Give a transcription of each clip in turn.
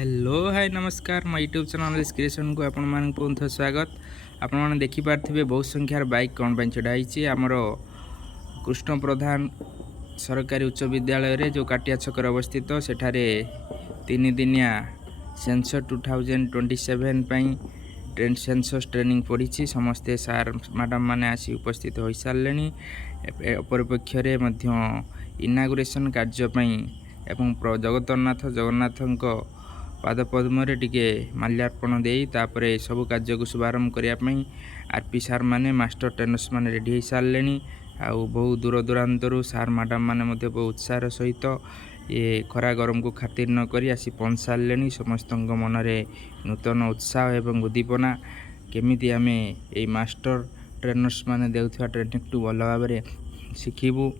Hello hi नमस्कार मो YouTube channel creation को आपण मान बहुत स्वागत। आपण मैंने देखिपारे बहुत संख्यार बाइक कौन पर चढ़ाई आमर कृष्ण प्रधान सरकारी उच्च विद्यालय रे जो काटिया छक अवस्थित सेठारे 3 दिनिया सेंसर 2027 ट्रेन सेंसस ट्रेनिंग पड़ी समस्ते सार मैडम मैंने आसी उपस्थित हो सारे अपरपक्ष इनागुरेसन कार्यपाई एवं जगन्नाथ जगन्नाथ पादपद्म टिके माल्यार्पण दे तापर सबू कार्य को शुभारंभ करने आरपी सार माने मास्टर ट्रेनर्स माने रेडी हो सारे आउ बहुत दूर दूरांतर सार मैडम माने बहुत उत्साह सहित ये खरा गरम को खातिर न करी आसी पहुँच सारे समस्त मनरे नूतन उत्साह एवं उद्दीपना केमिति आमे ए मास्टर ट्रेनर्स माने देउथवा ट्रेनिंग टू भल भाव शिखिबू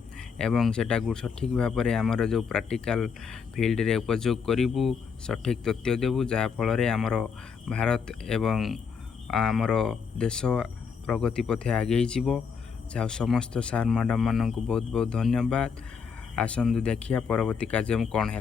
एवं सेटा सठिक भाव में आमर जो प्रैक्टिकल फील्ड रे उपयोग करूँ सठिक तथ्य देवु जहाँ फल आमर भारत एवं आमर देश प्रगति पथे आगे जा समस्त सार मैडम मान को बहुत बहुत धन्यवाद। आसतु देखिया परवर्ती कार्यक्रम कौन है।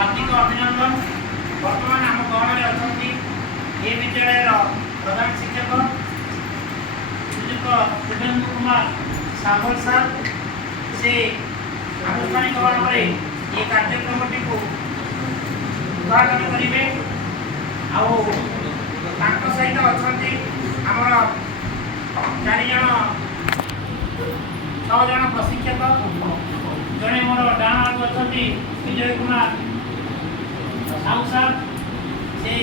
हार्दिक अभिनंदन। बर्तमान आम गहन अच्छा ये विद्यालय प्रधान शिक्षक शुभेन्दु कुमार सागर सार से आनुष्ठानिक भाव में ये कार्यक्रम टी उद्घाटन करेंगे। सहित अच्छा आमर 4 जन 6 जन प्रशिक्षक जड़े मोर डाण अच्छा विजय कुमार साहू साहब से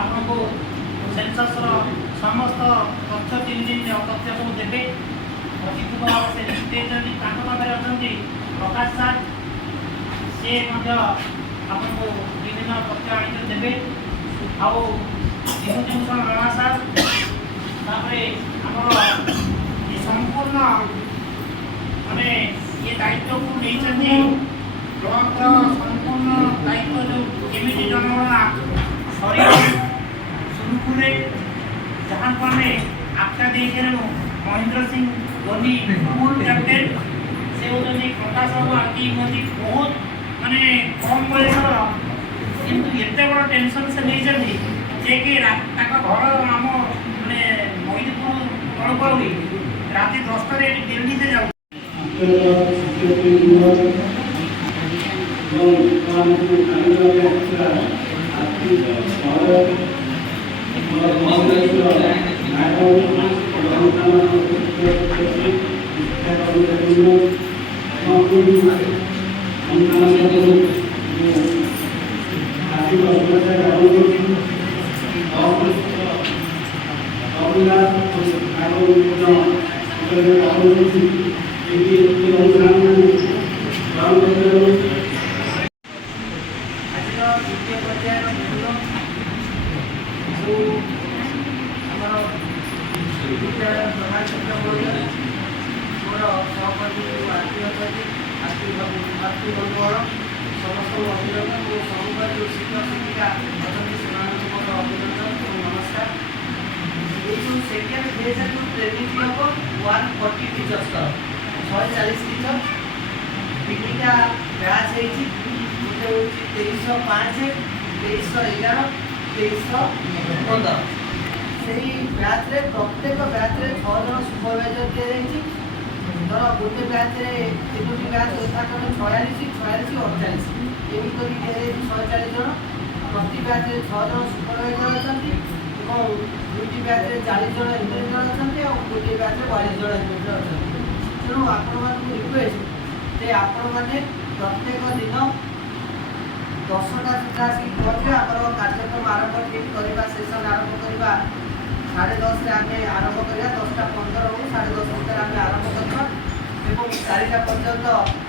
आपको सेंसस समस्त तथ्य 3 दिन तथ्य सब देवे अतिथि भाव से पाखे अच्छा प्रकाश सार से आपको विभिन्न तथ्य आने देवे विभूतिभूषण राणा सार आमर संपूर्ण माने ये दायित्व को नहीं ब्लॉक संपूर्ण दायित्व जो केमिटी जनगणना शरीर सुरुखुरे जहाँ को आम आख्या देखे महेंद्र सिंह धोनी फुल कैप्टेन से होती प्रकाश बाबू आगे मोदी बहुत माने कम बयस किंतु एत बड़ टेंशन से नहीं जे कि घर आम माने मोहितपुर तलपड़ी राति 10 दिल्ली से जाऊ जो आमर विद्यालय प्रधान शिक्षक महोदय मोर सहकर्मी आरती अच्छा आरती बंधुगण समस्त अभिनंदन और सहकार जो शिक्षक शिक्षिका अच्छा से मोर अभिनंदन और नमस्कार। ये जो सेकेंड फेज जो ट्रेनिंग हम 140 टीचर्स 140 टीचर तीनटा बैच है गोटे हूँ 2305 2311 2315 से बैच रे प्रत्येक बैच रे 6 जन सुपरवाइजर दिया धर गोटे बैच रे तीनोटी बैच यथाक्रमे 46 46 48 एमिक दिया 140 जन प्रति बैच रे 6 जन सुपरवाइजर अच्छा और दुईटी बैच रे 40 जन इन्वेस्टर अच्छा और गोटे बैच रे 42 जन इन्वेस्टर अच्छा तेणु आपण रिक्वेस्ट जे आपण मैंने प्रत्येक दिन 10टा सुधा आसिक पहुँचे आम कार्यक्रम आरंभ ठीक करवा सेसन आरंभ करवा 10:30 आम आरंभ करवा 10:15 हो 10:30 भितर आम आरंभ करवा और 4टा पर्यंत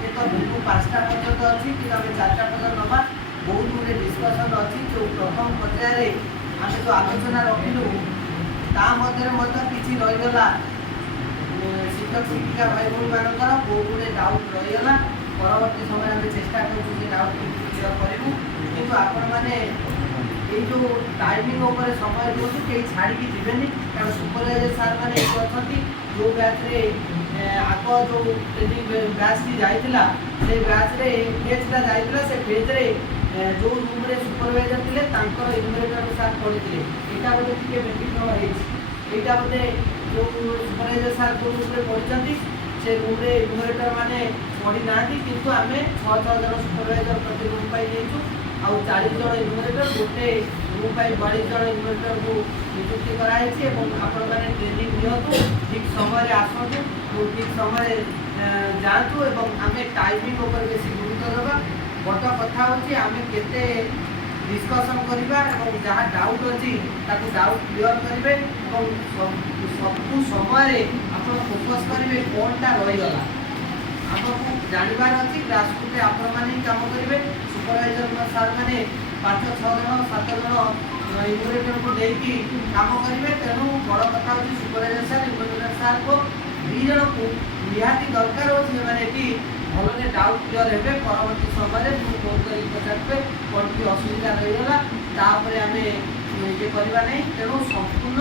एक भेलू 5टा पर्यंत अच्छी कि आम 4टा पर्यंत नवा बहुत गुड़े डिस्कसन अच्छी जो प्रथम पर्यायर आम जो आलोचना रखिलु ता मध्य किसी रहीगला शिक्षक शिक्षिका भाई भाई मानकर बहुत गुड़े डाउट रहीगला परवर्ती समय आम चेष्टा करूँ डाउट क्लियर करूँ किंतु आपण मैंने ये जो टाइमिंग उपर समय दिखाते कहीं छाड़ी जीवेनि कारण सुपरवाइजर सार मैंने अच्छा जो बैच रे आग जो ट्रेनिंग बैच टी जाइला से बैच रे फेजटा जाइला से फेज रे जो रूम रे सुपरवाइजर थे इन्वेस्टर सार पढ़ी यहाँ बोले टे व्यतिक्रम होता बोले जो सुपरवाइजर सार जो रूम रे पढ़ी से रूम रे इन्वेस्टर मैंने पढ़ी ना किंतु आम 6 जन सुपरवाइजर प्रति रूम पाई आउ 40 जन इन्वेस्टर गोटे रूम पाई 42 जन इन्वेस्टर को नियुक्ति कराई आपण मैंने ट्रेनिंग दिंतु ठीक समय आसतु ठीक समय जातु आम टाइमिंग उपर बेसी गुरुत्व देवा बड़ कथा हूँ आम केते डिस्कसन करवा जहाँ डाउट अच्छी डाउट क्लीयर करेंगे सबू समय आप फोकस करेंगे कौनटा रहीगला आमको जानवर अच्छी ग्रासरूट आपण मैंने कम करेंगे सुपरवाइजर सार मैंने 5-6 जन 7 जन इन्वेस्टर को लेकिन कम करेंगे तेणु बड़ कथा हूँ सुपरवाइजर सार इन्वेस्टर सार को 2 जन को निहाती दरकार अच्छे मैंने भलरे डाउट क्लीयर हे परवर्ती समय फोन कर पचारे कौन भी असुविधा रहीगला तापर आम ये करवा नहीं तेणु संपूर्ण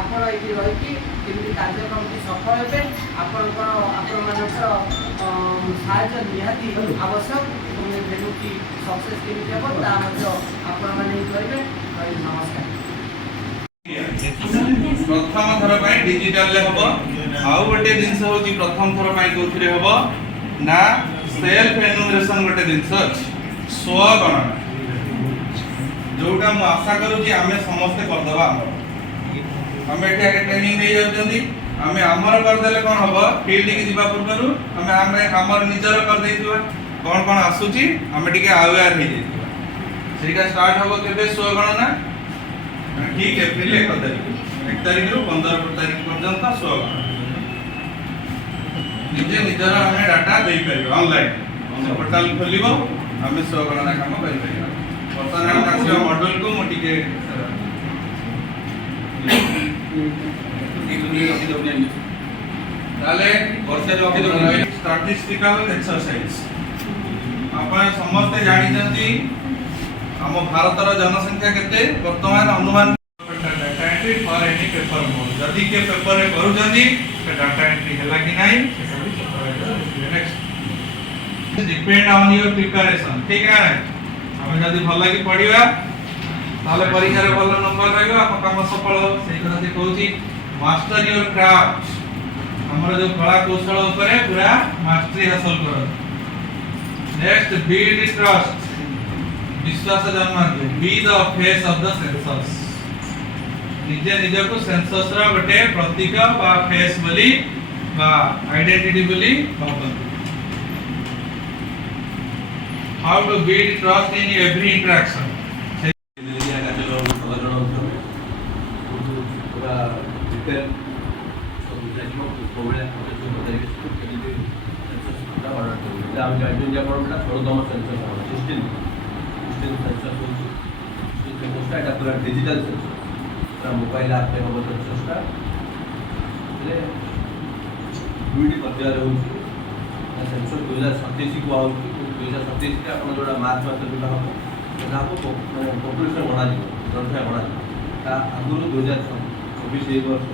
आपण ये रही केमी कार्यक्रम सफल हे आपण मानकर साहाय्य निहाती आवश्यक भेलू की सक्सेस केमी हम आपण मैंने करेंगे। नमस्कार। प्रथम थर डिजिटल हम आउ गोटे जिनस हूँ प्रथम थर कौन हम ना सेल्फ एनुमरेशन गोटे जिनस अच्छी स्वगणना जोटा मुझे आशा करुँच आम समस्ते करदे आम ये ट्रेनिंग नहीं जाऊँगी आम आमर करदे कौन हम फिल्ड की जावा पूर्व आम निजर करदे कौन कौन आसूची आम टे अवेयर हो जाइए स्टार्ट हम के स्वगणना ठीक एप्रिल 1 तारीख रु 15 तारीख पर्यंत स्वगणना निजे निजर आम डाटा दे पार ऑनलाइन पोर्टाल खोल आम स्वगणना कम कर बर्तमान आस मॉडल को मुझे स्टैटिस्टिकल एक्सरसाइज आप समस्ते जानते आम भारतर जनसंख्या केते वर्तमान अनुमान data entry for any paper mode जदि के पेपर रे करूछंती से डाटा एंट्री हैला कि नाही next depend on your preparation ठीक है हम जदि भल कि पढ़िबा ताले परीक्षा रे भल नंबर रहइबा आप काम सफल हो सेही कथा से कहूची मास्टर योर क्राफ्ट हमर जो कला कौशल ऊपर पूरा मास्टरी हासिल करो। नेक्स्ट बिल्ड ट्रस्ट विश्वास जन्माते be the face of the census निजे निजे को सेंसस रा बटे प्रतीक बा फेस बोली बा आइडेंटिटी बोली भाबंतु। How to build trust in every interaction digital mobile ଆପ୍ରେ ହେବ ସେନ୍ସସ୍ଟା ହେଲେ ଦୁଇଟି ପର୍ଯ୍ୟାୟରେ ହେଉଛି ସେନ୍ସସ୍ 2027କୁ ଆଉଛି 2027ରେ ଆପଣ ଯେଉଁଟା ମାର୍ଚ୍ଚ ମାସ ଯେଉଁଟା ହେବ ସେଇଟା ହେବ ମାନେ ପପୁଲେସନ୍ ଗଣାଯିବ ଜନସଂଖ୍ୟା ଗଣାଯିବ ତା ଆଗରୁ 2024 ଏଇ ବର୍ଷ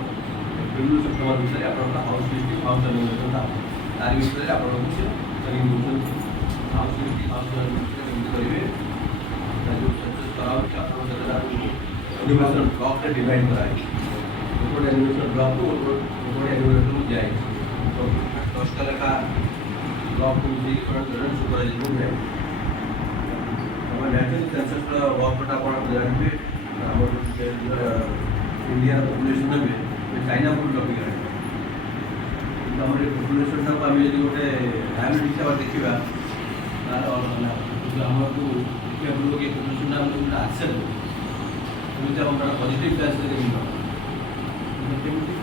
ଏପ୍ରିଲ ସେପ୍ଟେମ୍ବର ଭିତରେ ଆପଣଙ୍କର ହାଉସ୍ ଲିଷ୍ଟିଂ ହାଉସ୍ ଏନୁମରେସନ୍ଟା ହେବ ତାରି ଭିତରେ ଆପଣଙ୍କୁ ସେ ଟ୍ରେନିଂ ଦେଉଛନ୍ତି ହାଉସ୍ ଲିଷ୍ଟିଂ ହାଉସ୍ ଏନୁମରେସନ୍ କେମିତି କରିବେ ଯେଉଁ ସେନ୍ସସ୍ କରାହେଉଛି ଆପଣଙ୍କ ସେଟା ଏନୁମରେସନ୍ ବ୍ଲକ୍ରେ ଡିଭାଇଡ଼ କରାହେଇଛି ଗୋଟେ ଏନୁମରେସନ୍ ବ୍ଲକ୍ରୁ ଗୋଟେ ଏନୁମରେସନ୍କୁ ଦିଆହେଇଛି ତ 10ଟା ଲେଖା ବ୍ଲକ୍କୁ ମିଶେଇକି ଜଣେ ସୁପରଭାଇଜରକୁ ଦିଆହେଇଛି ଆମର ନ୍ୟାଚୁରାଲ୍ ସେନ୍ସସ୍ର ୱାର୍କଟା ଆପଣ ଜାଣିବେ ଆମର ଇଣ୍ଡିଆର ପପୁଲେସନ୍ ନେବେ ଚାଇନା ଉପରେ ଟପିକ୍ ଆଣିବେ କିନ୍ତୁ ଆମର ଏ ପପୁଲେସନ୍ଟାକୁ ଆମେ ଯଦି ଗୋଟେ ହ୍ୟାବିଟ୍ ହିସାବରେ ଦେଖିବା ତାହେଲେ ଅଲଗା କିନ୍ତୁ ଆମକୁ ଦେଖିବାକୁ ପଡ଼ିବ କି ପପୁଲେସନ୍ଟା ଆମକୁ ଗୋଟେ ଆକ୍ସେପ୍ଟ କେମିତି ଆମ ଗୋଟେ ପଜିଟିଭ୍ ଚାନ୍ସରେ କେମିତି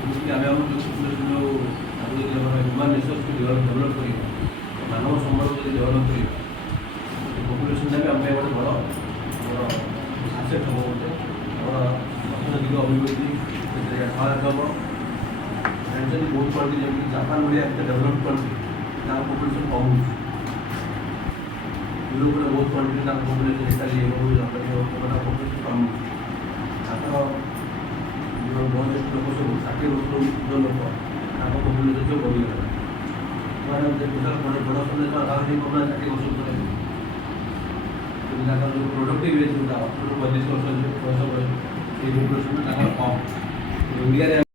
କେମିତି ଆମେ ଆମର ଯେଉଁ ପପୁଲେସନ୍ ଯେଉଁ ଆମେ ଯଦି ଆମର ହ୍ୟୁମାନ୍ ରିସୋର୍ସକୁ ଡେଭଲପ୍ କରିବା ମାନବ ସମ୍ବଳକୁ ଯଦି ଡେଭଲପ୍ କରିବା ପପୁଲେସନ୍ଟା ବି ଆମ ପାଇଁ ଗୋଟେ ବଡ଼ ଆମର ଆସେଟ୍ ହେବ ଗୋଟେ ଆମର ଅର୍ଥନୈତିକ ଅଭିବୃଦ୍ଧି ସେଥିରେ ସହାୟକ ହେବ ଜାଣିଛନ୍ତି ବହୁତ କଣ୍ଟ୍ରି ଯେମିତି ଜାପାନ ଭଳିଆ ଏତେ ଡେଭଲପ୍ କଣ୍ଟ୍ରି ତାଙ୍କ ପପୁଲେସନ୍ କମୁଛି ୟୁରୋପରେ ବହୁତ କଣ୍ଟ୍ରି ତାଙ୍କ ପପୁଲେସନ୍ ଇଟାଲୀ ହଉ ଜାପାନୀ ହଉ ତାଙ୍କ ପପୁଲେସନ୍ କମୁଛି ତାଙ୍କର ବୟୋଜ୍ୟେଷ୍ଠ ଲୋକ ସବୁ 60 ବର୍ଷର ଲୋକ ତାଙ୍କ ପପୁଲେସନ୍ ସବୁ ବଢ଼ିଗଲା ସେମାନେ ବଡ଼ ସନ୍ଦେଶ ଆଗାମୀ କମଲା 60 ବର୍ଷ ପରେ କିନ୍ତୁ ତାଙ୍କର ଯେଉଁ ପ୍ରଡକ୍ଟିଭ୍ ଏଜ୍ ଯେଉଁଟା 35 ବର୍ଷ ବୟସ ସେଇ ପପୁଲେସନ୍ ତାଙ୍କର କମ୍ ଇଣ୍ଡିଆରେ